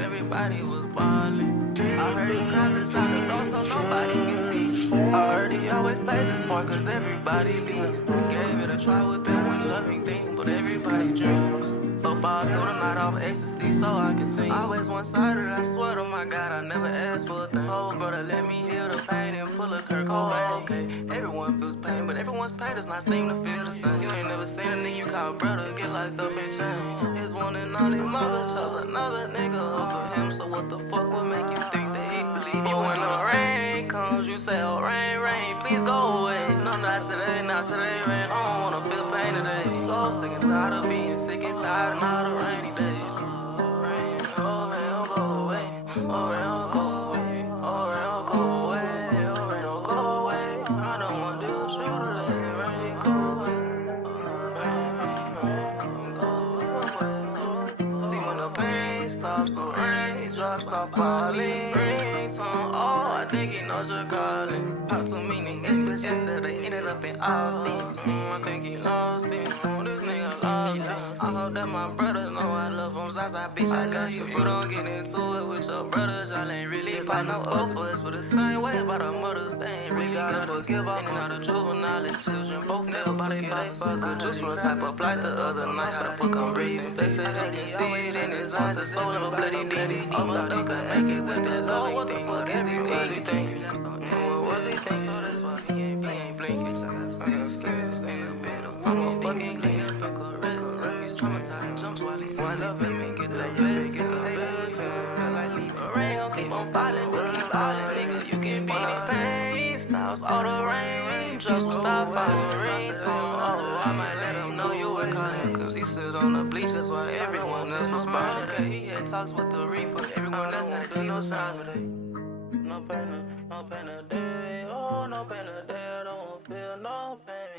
Everybody was ballin'. I heard he cries inside the door so nobody can see. I heard he always plays his part cause everybody leaves. Gave it a try with that one loving thing, but everybody dreams. Football through the night off ecstasy so I can sing. Always one-sided, I swear to my God, I never asked for a thing. Oh, brother, let me heal the pain and pull a Kurt Cobain. Okay, everyone feels pain, but everyone's pain does not seem to feel the same. You ain't never seen a nigga you call brother get locked up and chained. His one and only mother chose another nigga over him, so what the fuck would make you think that he'd believe you? When the rain comes, you say, oh, rain, rain, please go away. No, not today, rain. I don't wanna feel pain today. So sick and tired of being sick and tired of all the rainy days. Rain, oh, rain, oh, go away. Oh, rain, oh, go away. Oh, rain, oh, go away. Oh, rain, oh, go away. I don't wanna deal with you today. Rain, go away. Rain, go away. See when the pain stops, the raindrops stop falling. Ringtone, oh, I think he knows you're calling. How too many experts yesterday ended up in Austin. I think he lost it. This nigga lost it. I hope that my brothers know I love him. Zaza, bitch, I got you. But don't get into it with your brothers. Y'all ain't really fight no up for us for the same way about our mothers. They ain't really gotta forgive all and all the juvenile children. Both nailed by their fathers. Took a juice for a type of flight the other night. How the fuck I'm breathing? They say they can see it in his eyes. The soul of a bloody demon. All my things that ask is that they love. What the fuck is he thinking? What was he thinking? So that's why he ain't blinking. I got 6 kids in the bed. I'm a fucking lay up and caress. He's traumatized, jumps while he's one love him and get the best. Get the best. Feel like leaving. Rain gon' keep on falling, but keep falling, nigga. You can beat it. Pain stops, all the raindrops will stop falling. Ringtone, oh, I might let him know you were calling. Cause he sit on the bleachers while everyone else was balling. Okay, he had talks with the Reaper. Everyone else had Jesus calling. No pain a day, oh, no pain a day, I don't feel no pain.